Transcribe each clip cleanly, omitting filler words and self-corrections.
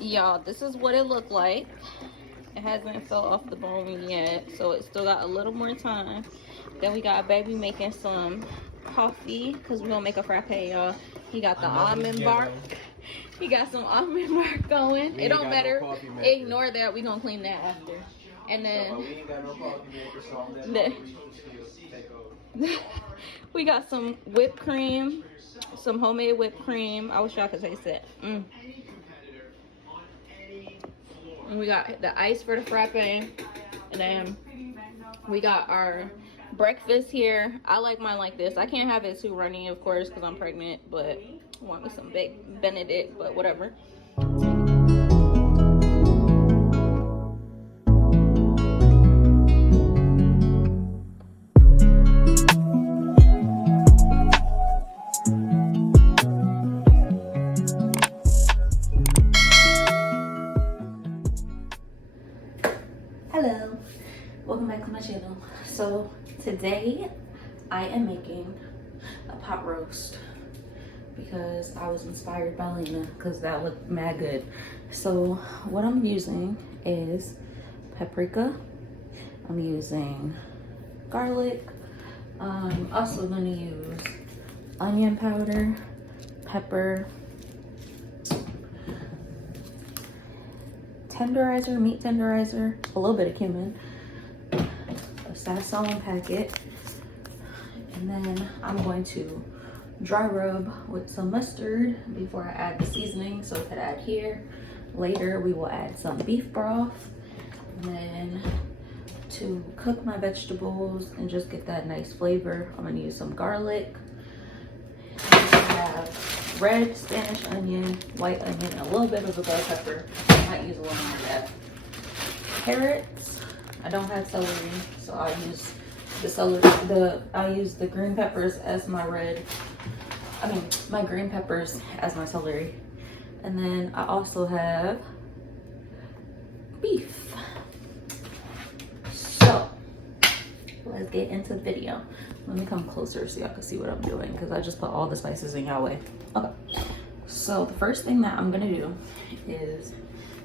y'all, this is what it looked like. It hasn't fell off the bone yet, so it still got a little more time. Then we got baby making some coffee because we're gonna make a frappe, y'all. He got the almond bark. He got some almond bark going. It don't matter. Ignore that. We gonna clean that after. And then we ain't got no coffee maker, so we got some whipped cream, some homemade whipped cream. I wish y'all could taste it. And we got the ice for the frappe, and then we got our breakfast here. I like mine like this. I can't have it too runny, of course, because I'm pregnant, but I want me some baked Benedict, but whatever. Hello, welcome back to my channel. So today I am making a pot roast because I was inspired by Lena because that looked mad good. So what I'm using is paprika, I'm using garlic, I'm also going to use onion powder, pepper, tenderizer, meat tenderizer, a little bit of cumin, a sazon packet, and then I'm going to dry rub with some mustard before I add the seasoning. So I could add here. Later we will add some beef broth, and then to cook my vegetables and just get that nice flavor, I'm gonna use some garlic. I have red Spanish onion, white onion, and a little bit of a bell pepper. I might use a little more of that. Carrots. I don't have celery, so I'll use the celery. I'll use the green peppers as my my green peppers as my celery. And then I also have beef. So let's get into the video. Let me come closer so y'all can see what I'm doing because I just put all the spices in y'all way. Okay, so the first thing that I'm gonna do is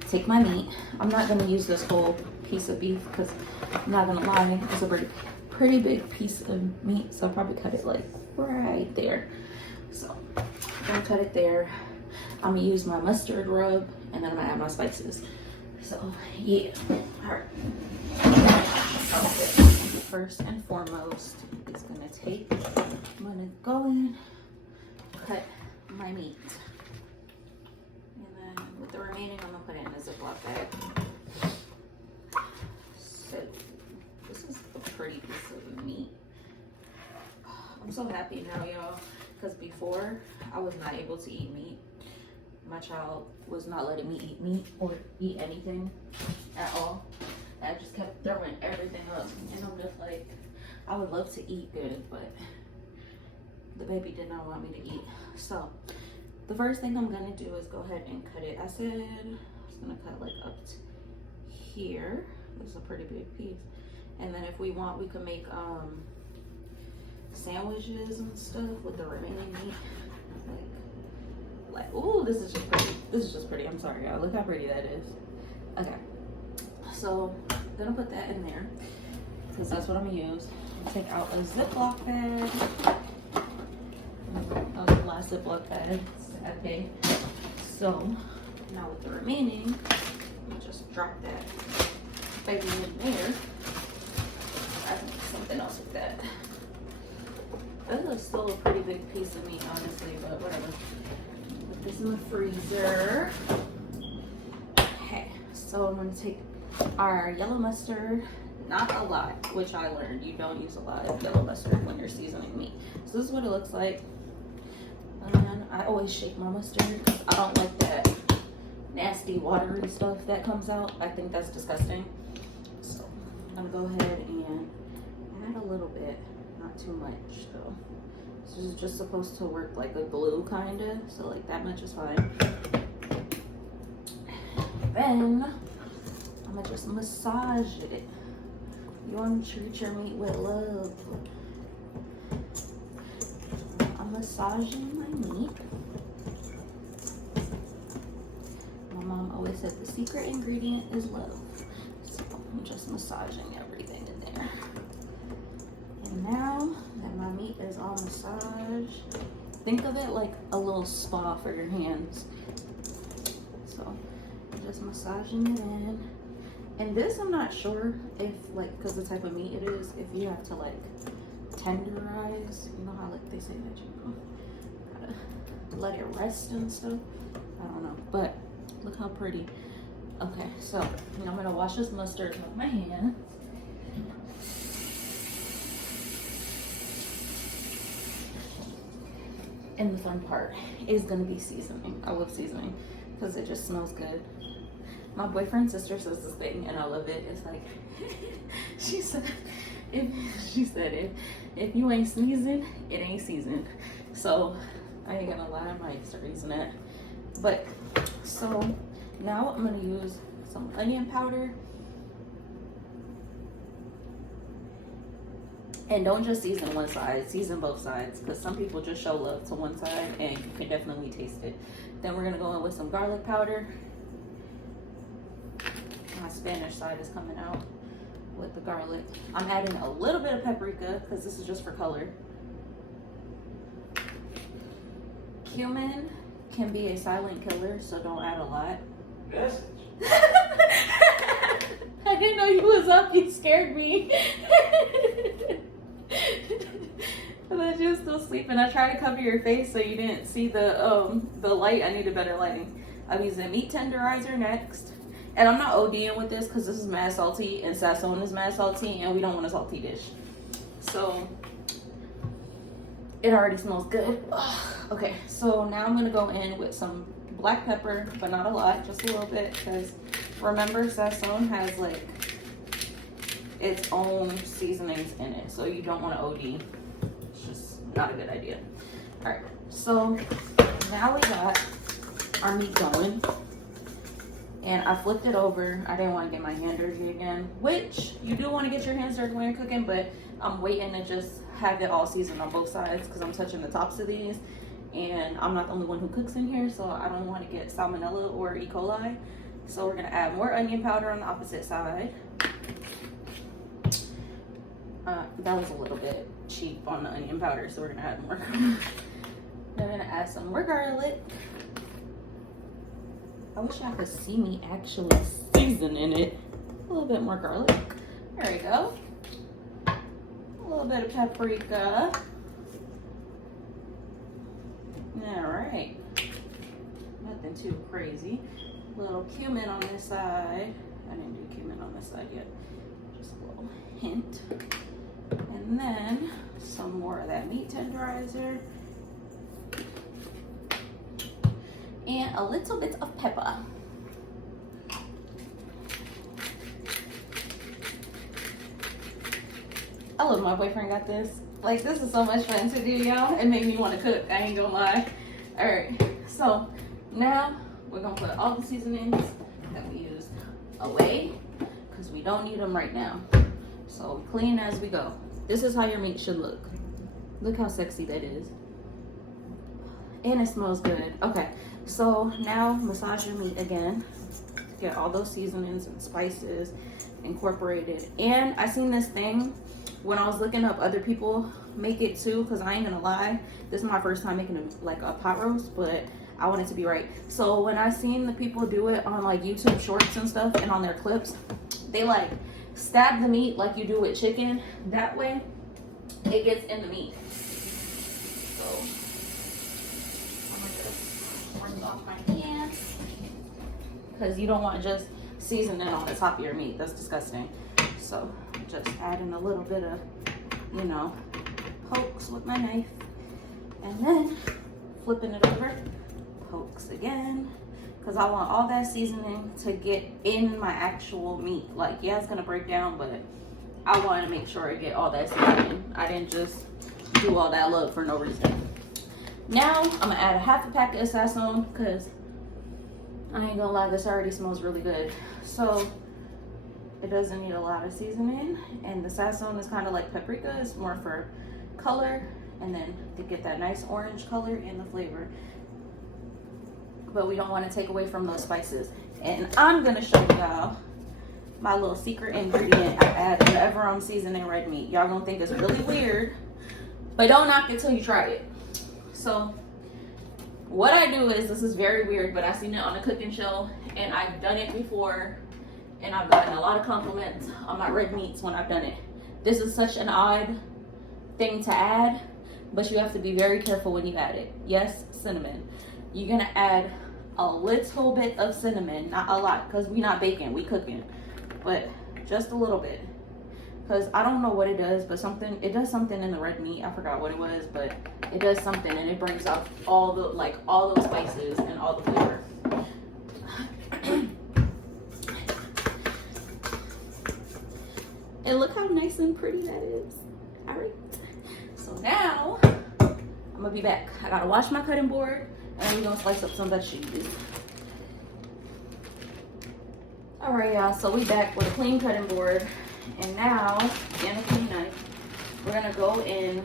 take my meat. I'm not gonna use this whole piece of beef because I'm not gonna lie, it's a pretty big piece of meat, so I'll probably cut it like right there. So I'm gonna cut it there. I'm gonna use my mustard rub, and then I'm gonna add my spices. So yeah, all right. Okay. First and foremost is I'm gonna go in, cut my meat, and then with the remaining I'm gonna put it in a Ziploc bag. So this is a pretty piece of meat. I'm so happy now, y'all, because before I was not able to eat meat. My child was not letting me eat meat or eat anything at all. I just kept throwing everything up, and I'm just like, I would love to eat good, but the baby did not want me to eat. So the first thing I'm gonna do is go ahead and cut it. I said I was gonna cut like up to here. This is a pretty big piece. And then if we want, we could make sandwiches and stuff with the remaining meat. Like, ooh, this is just pretty. This is just pretty. I'm sorry, y'all. Look how pretty that is. Okay, so I'm gonna put that in there because that's what I'm gonna use. Take out a Ziploc bag. A last Ziploc bag. Okay. So now with the remaining, I'm gonna just drop that baby in there. I can make something else with that. This is still a pretty big piece of meat, honestly, but whatever. Put this in the freezer. Okay, so I'm gonna take our yellow mustard, not a lot, which I learned you don't use a lot of yellow mustard when you're seasoning meat. So this is what it looks like. And I always shake my mustard because I don't like that nasty watery stuff that comes out. I think that's disgusting. So I'm gonna go ahead and add a little bit, not too much though. This is just supposed to work like a glue kinda, so like that much is fine. Then I'm gonna just massage it. You want to treat your meat with love. I'm massaging my meat. My mom always they said the secret ingredient is love. So I'm just massaging everything in there. And now that my meat is all massaged, think of it like a little spa for your hands. So I'm just massaging it in. And this, I'm not sure if, like, because the type of meat it is, if you have to like tenderize, you know how like they say that you gotta let it rest and stuff. I don't know, but look how pretty. Okay, so I'm gonna wash this mustard with my hand. And the fun part is gonna be seasoning. I love seasoning because it just smells good. My boyfriend's sister says this thing and I love it. It's like, she said if you ain't sneezing, it ain't seasoned. So I ain't gonna lie, I might start using that. But so now I'm gonna use some onion powder. And don't just season one side, season both sides, because some people just show love to one side and you can definitely taste it. Then we're gonna go in with some garlic powder. My Spanish side is coming out with the garlic. I'm adding a little bit of paprika because this is just for color. Cumin can be a silent killer, so don't add a lot. Yes. I didn't know you was up. You scared me. But I just still sleeping. I tried to cover your face so you didn't see the light. I needed better lighting. I'm using meat tenderizer next. And I'm not ODing with this because this is mad salty and sazon is mad salty and we don't want a salty dish. So it already smells good. Okay, so now I'm gonna go in with some black pepper, but not a lot, just a little bit, because remember sazon has like its own seasonings in it, so you don't want to OD. It's just not a good idea. All right, so now we got our meat going. And I flipped it over. I didn't want to get my hand dirty again, which you do want to get your hands dirty when you're cooking, but I'm waiting to just have it all seasoned on both sides because I'm touching the tops of these. And I'm not the only one who cooks in here, so I don't want to get salmonella or E. coli. So we're going to add more onion powder on the opposite side. That was a little bit cheap on the onion powder, so we're going to add more. Then I'm going to add some more garlic. I wish I could see me actually seasoning it. A little bit more garlic. There we go. A little bit of paprika. All right. Nothing too crazy. A little cumin on this side. I didn't do cumin on this side yet. Just a little hint. And then some more of that meat tenderizer. And a little bit of pepper. I love my boyfriend got this. Like, this is so much fun to do, y'all. It made me want to cook, I ain't gonna lie. All right, so now we're gonna put all the seasonings that we used away because we don't need them right now. So clean as we go. This is how your meat should look. Look how sexy that is. And it smells good. Okay, so now massage your meat again. Get all those seasonings and spices incorporated. And I seen this thing when I was looking up other people make it too, because I ain't gonna lie, this is my first time making a pot roast, but I want it to be right. So when I seen the people do it on like YouTube shorts and stuff and on their clips, they like stab the meat like you do with chicken. That way it gets in the meat. So I'm gonna just rinse off my hands because you don't want just seasoning on the top of your meat. That's disgusting. So just adding a little bit of, you know, pokes with my knife, and then flipping it over, pokes again, because I want all that seasoning to get in my actual meat. Like, yeah, it's gonna break down, but I want to make sure I get all that seasoning. I didn't just do all that love for no reason. Now I'm gonna add a half a packet of sazon because I ain't gonna lie, this already smells really good. So it doesn't need a lot of seasoning, and the sazon is kind of like paprika. It's more for color and then to get that nice orange color in the flavor. But we don't want to take away from those spices. And I'm gonna show y'all my little secret ingredient I add whenever I'm seasoning red meat. Y'all gonna think it's really weird, but don't knock it till you try it. So what I do is, this is very weird, but I've seen it on a cooking show and I've done it before and I've gotten a lot of compliments on my red meats when I've done it. This is such an odd thing to add, but you have to be very careful when you add it. Yes, cinnamon. You're gonna add a little bit of cinnamon, not a lot, because we're not baking, we cooking, but just a little bit. Because I don't know what it does, but it does something in the red meat. I forgot what it was, but it does something and it brings out all those spices and all the flavor. And look how nice and pretty that is. All right. So now I'm gonna be back. I gotta wash my cutting board and we're gonna slice up some veggies. All right, y'all. So we back with a clean cutting board, and now and a clean knife. We're gonna go in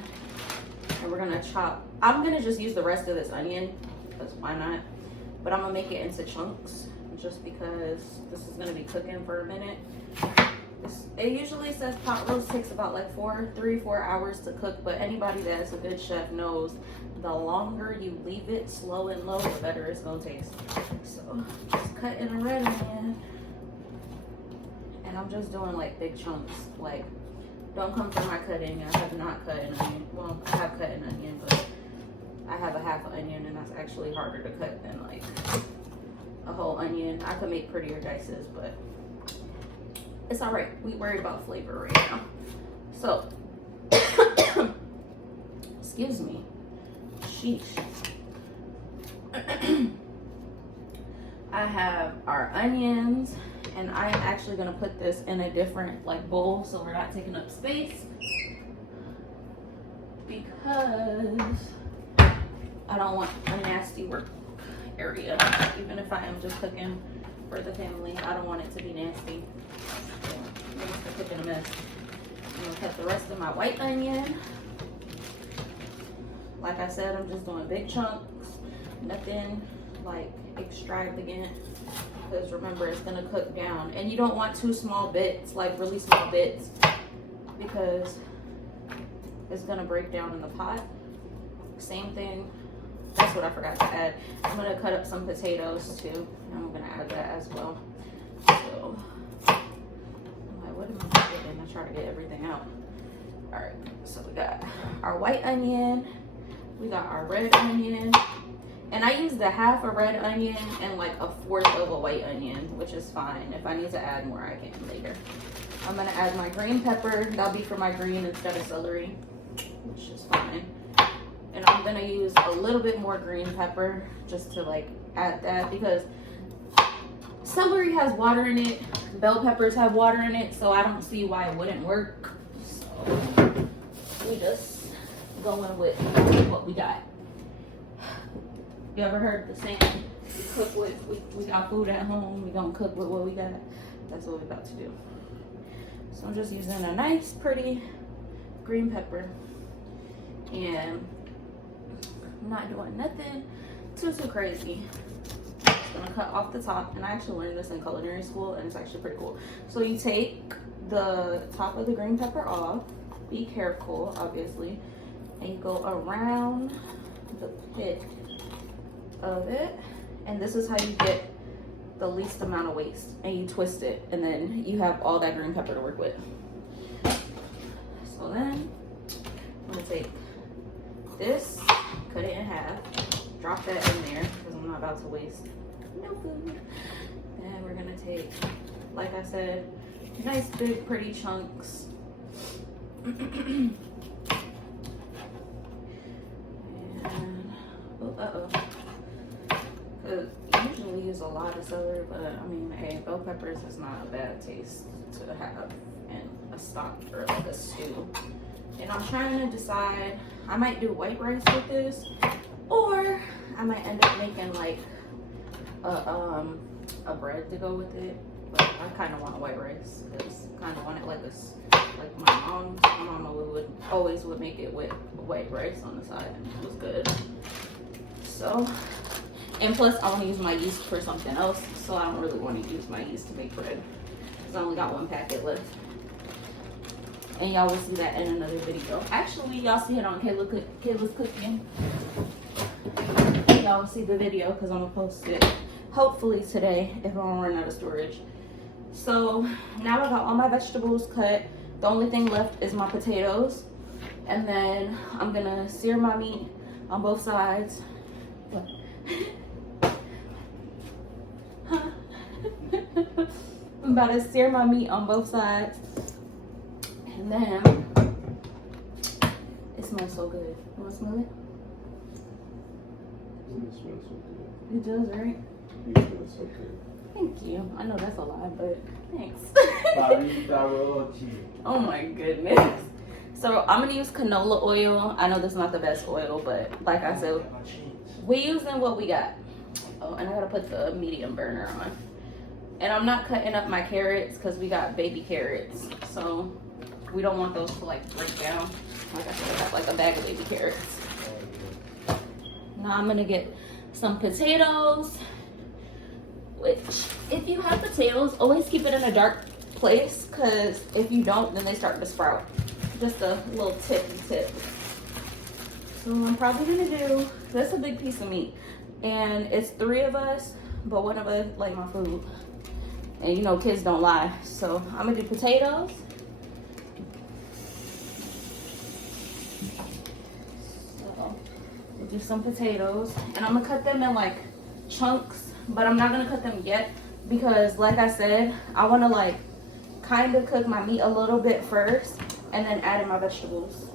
and we're gonna chop. I'm gonna just use the rest of this onion because why not? But I'm gonna make it into chunks just because this is gonna be cooking for a minute. It usually says pot roast takes about like 3-4 hours to cook, but anybody that's a good chef knows the longer you leave it slow and low, the better it's gonna taste. So just cut in a red onion, and I'm just doing like big chunks. Like, don't come for my cutting. I have not cut an onion. Well, I have cut an onion, but I have a half an onion, and that's actually harder to cut than like a whole onion. I could make prettier dices, but it's all right. We worried about flavor right now. So, excuse me. Sheesh. I have our onions, and I'm actually gonna put this in a different like bowl so we're not taking up space, because I don't want a nasty work area. Even if I am just cooking for the family, I don't want it to be nasty. I'm just cooking a mess. I'm gonna cut the rest of my white onion. Like I said, I'm just doing big chunks, nothing like extravagant, because remember, it's gonna cook down. And you don't want too small bits, like really small bits, because it's gonna break down in the pot. Same thing, that's what I forgot to add. I'm gonna cut up some potatoes too, and I'm gonna add that as well. So, I'm like, what am I doing? I try to get everything out. All right, so we got our white onion, we got our red onion, and I used a half a red onion and like a fourth of a white onion, which is fine. If I need to add more, I can later. I'm gonna add my green pepper. That'll be for my green instead of celery, which is fine. And I'm gonna use a little bit more green pepper just to like add that, because celery has water in it, bell peppers have water in it, so I don't see why it wouldn't work. So we just going with what we got. You ever heard the saying, we cook with, we got food at home, we gonna cook with what we got? That's what we're about to do. So I'm just using a nice, pretty green pepper. And I'm not doing nothing too crazy. I'm just gonna cut off the top. And I actually learned this in culinary school, and it's actually pretty cool. So you take the top of the green pepper off. Be careful, obviously. And you go around the pit of it, and this is how you get the least amount of waste, and you twist it, and then you have all that green pepper to work with. So then I'm gonna take this, cut it in half, drop that in there because I'm not about to waste no food. And we're gonna take, like I said, nice big pretty chunks. And usually use a lot of celery, but I mean, hey, bell peppers is not a bad taste to have in a stock or like a stew. And I'm trying to decide, I might do white rice with this, or I might end up making like a bread to go with it. But I kind of want a white rice because I kind of want it like this, like my mama would always make it with white rice on the side, and it was good. So And plus, I want to use my yeast for something else, so I don't really want to use my yeast to make bread. Because I only got 1 packet left. And y'all will see that in another video. Actually, y'all see it on Kayla's Cooking. Y'all will see the video because I'm going to post it hopefully today if I don't run out of storage. So now I got all my vegetables cut. The only thing left is my potatoes. And then I'm going to sear my meat on both sides. I'm about to sear my meat on both sides. And then, it smells so good. You want to smell it? It smells so good. It does, right? It smells so good. Thank you. I know that's a lie, but thanks. Oh my goodness. So I'm going to use canola oil. I know this is not the best oil, but like I said, we're using what we got. Oh, and I got to put the medium burner on. And I'm not cutting up my carrots because we got baby carrots. So we don't want those to like break down. Like I said, I got like a bag of baby carrots. Now I'm going to get some potatoes. Which, if you have potatoes, always keep it in a dark place. Because if you don't, then they start to sprout. Just a little tip. So I'm probably going to do, that's a big piece of meat. And it's 3 of us, but 1 of us like my food. And you know, kids don't lie. So I'm gonna do potatoes. So we'll do some potatoes. And I'm gonna cut them in like chunks, but I'm not gonna cut them yet because like I said, I wanna like kind of cook my meat a little bit first and then add in my vegetables.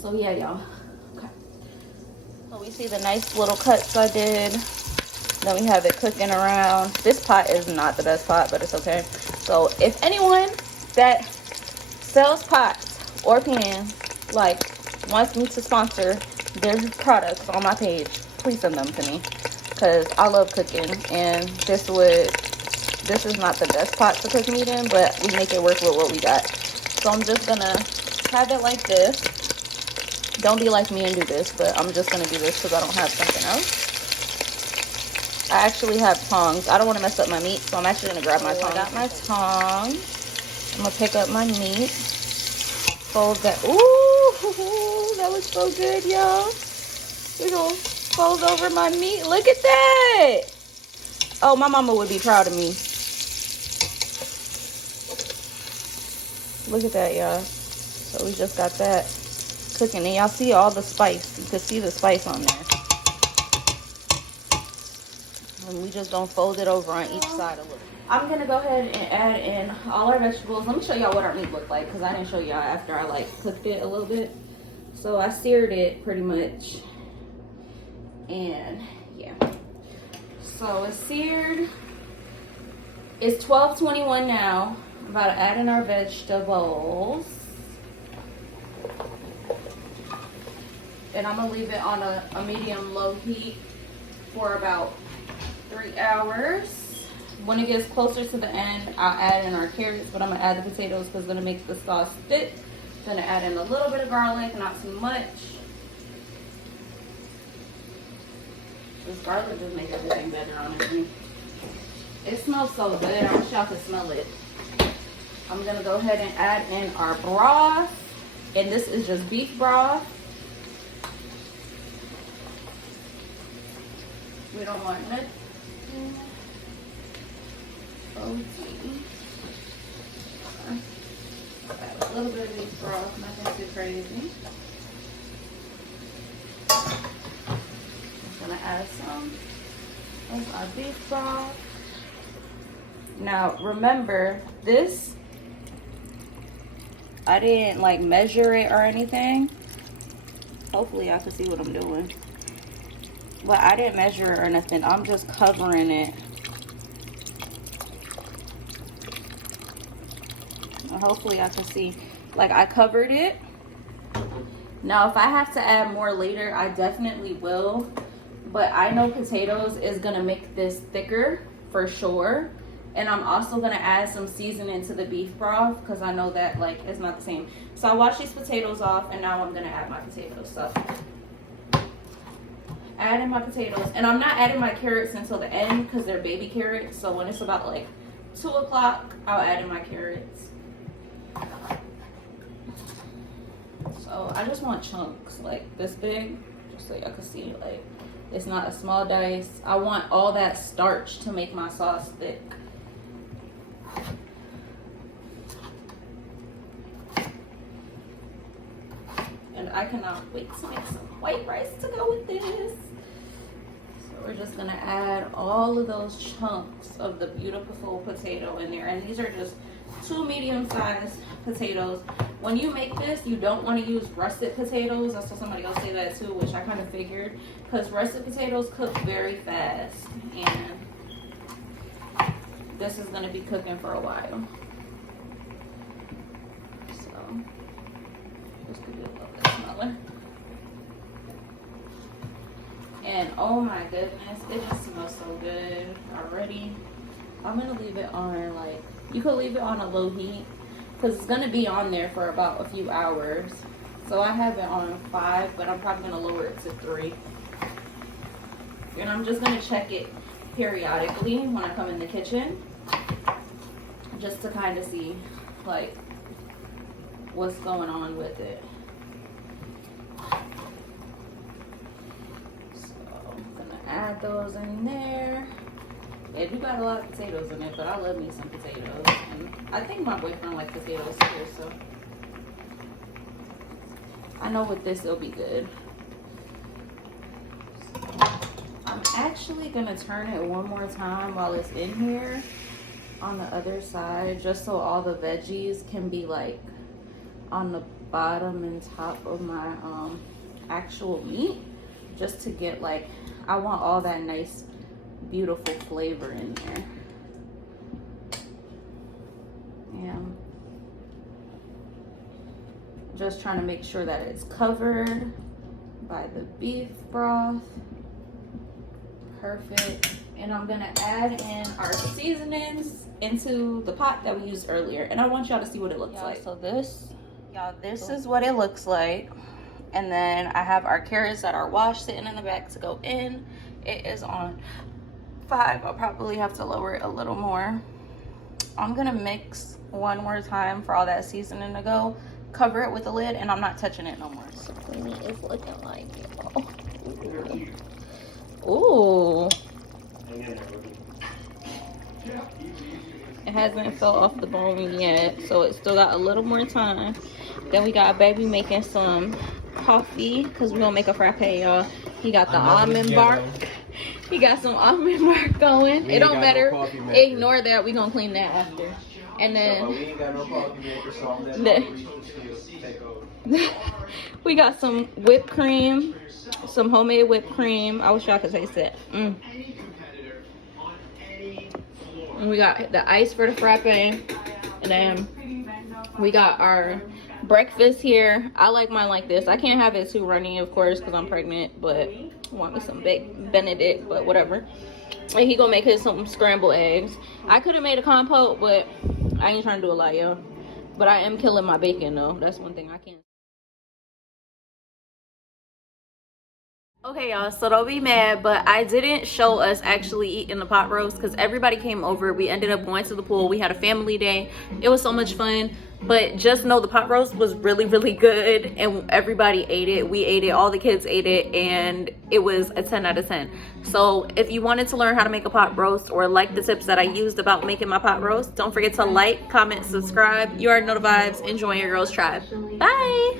So yeah, y'all. Okay. So we see the nice little cuts I did. Then we have it cooking around. This pot is not the best pot, but it's okay. So if anyone that sells pots or pans, like, wants me to sponsor their products on my page, please send them to me. Because I love cooking. And this is not the best pot to cook meat in, but we make it work with what we got. So I'm just going to have it like this. Don't be like me and do this, but I'm just going to do this because I don't have something else. I actually have tongs. I don't want to mess up my meat, so I'm actually going to grab my tongs. I got my tongs. I'm going to pick up my meat. Fold that. Ooh, that looks so good, y'all. We're going to fold over my meat. Look at that. Oh, my mama would be proud of me. Look at that, y'all. So we just got that cooking. And y'all see all the spice. You can see the spice on there. And we just don't fold it over on each side a little. I'm gonna go ahead and add in all our vegetables. Let me show y'all what our meat looked like because I didn't show y'all after I like cooked it a little bit. So I seared it pretty much. And yeah. So it's seared. It's 12:21 now. I'm about to add in our vegetables. And I'm gonna leave it on a medium low heat for about 3 hours. When it gets closer to the end, I'll add in our carrots, but I'm gonna add the potatoes because it's gonna make the sauce thick. Gonna add in a little bit of garlic, not too much. This garlic just makes everything better, honestly. It smells so good. I wish y'all could smell it. I'm gonna go ahead and add in our broth, and this is just beef broth. We don't want nothing. Protein. Got a little bit of beef broth, nothing too crazy. I'm gonna add some of our beef broth. Now remember, this I didn't like measure it or anything. Hopefully y'all can see what I'm doing. But I didn't measure it or nothing. I'm just covering it. And hopefully I can see. Like, I covered it. Now, if I have to add more later, I definitely will. But I know potatoes is going to make this thicker for sure. And I'm also going to add some seasoning to the beef broth because I know that, like, it's not the same. So I washed these potatoes off, and now I'm going to add my potatoes. So adding my potatoes, and I'm not adding my carrots until the end because they're baby carrots. So when it's about like 2 o'clock, I'll add in my carrots. So I just want chunks like this big, just so y'all can see, like it's not a small dice. I want all that starch to make my sauce thick. And I cannot wait to make some white rice to go with this. So we're just gonna add all of those chunks of the beautiful potato in there. And these are just 2 medium-sized potatoes. When you make this, you don't want to use russet potatoes. I saw somebody else say that too, which I kind of figured, because russet potatoes cook very fast, and this is going to be cooking for a while. So this could be a little bit smaller. And oh my goodness, it just smells so good already. I'm gonna leave it on, like, you could leave it on a low heat because it's gonna be on there for about a few hours. So I have it on 5, but I'm probably gonna lower it to 3. And I'm just gonna check it periodically when I come in the kitchen, just to kind of see like what's going on with it. So I'm gonna add those in there. Yeah, you got a lot of potatoes in it, but I love me some potatoes. And I think my boyfriend likes potatoes too, so I know with this it'll be good. So I'm actually gonna turn it one more time while it's in here on the other side, just so all the veggies can be like on the bottom and top of my actual meat, just to get like, I want all that nice beautiful flavor in there. Yeah, just trying to make sure that it's covered by the beef broth. Perfect. And I'm gonna add in our seasonings into the pot that we used earlier, and I want y'all to see what it looks like. So this is what it looks like. And then I have our carrots that are washed sitting in the back to go in. It is on 5. I'll probably have to lower it a little more. I'm gonna mix one more time for all that seasoning to go, cover it with a lid, and I'm not touching it no more. So the meat is looking like, ooh. It hasn't fell off the bone yet, so it's still got a little more time. Then we got baby making some coffee, because we're gonna make a frappe, y'all. He got the almond bark. He got some almond bark going. It don't matter. No, ignore that. We gonna clean that after. And then we ain't got no coffee maker, so we got some whipped cream, some homemade whipped cream. I wish y'all could taste it. And we got the ice for the frappe, and then we got our breakfast here. I like mine like this. I can't have it too runny, of course, because I'm pregnant, but I want me some baked Benedict, but whatever. And he gonna make his some scrambled eggs. I could have made a compote, but I ain't trying to do a lot, y'all. But I am killing my bacon though. That's one thing I can't. Okay, y'all, so don't be mad, but I didn't show us actually eating the pot roast because everybody came over. We ended up going to the pool. We had a family day. It was so much fun. But just know the pot roast was really, really good, and everybody ate it. We ate it, all the kids ate it, and it was a 10 out of 10. So if you wanted to learn how to make a pot roast or like the tips that I used about making my pot roast, don't forget to like, comment, subscribe. You already know the vibes. Enjoy your girls tribe. Bye.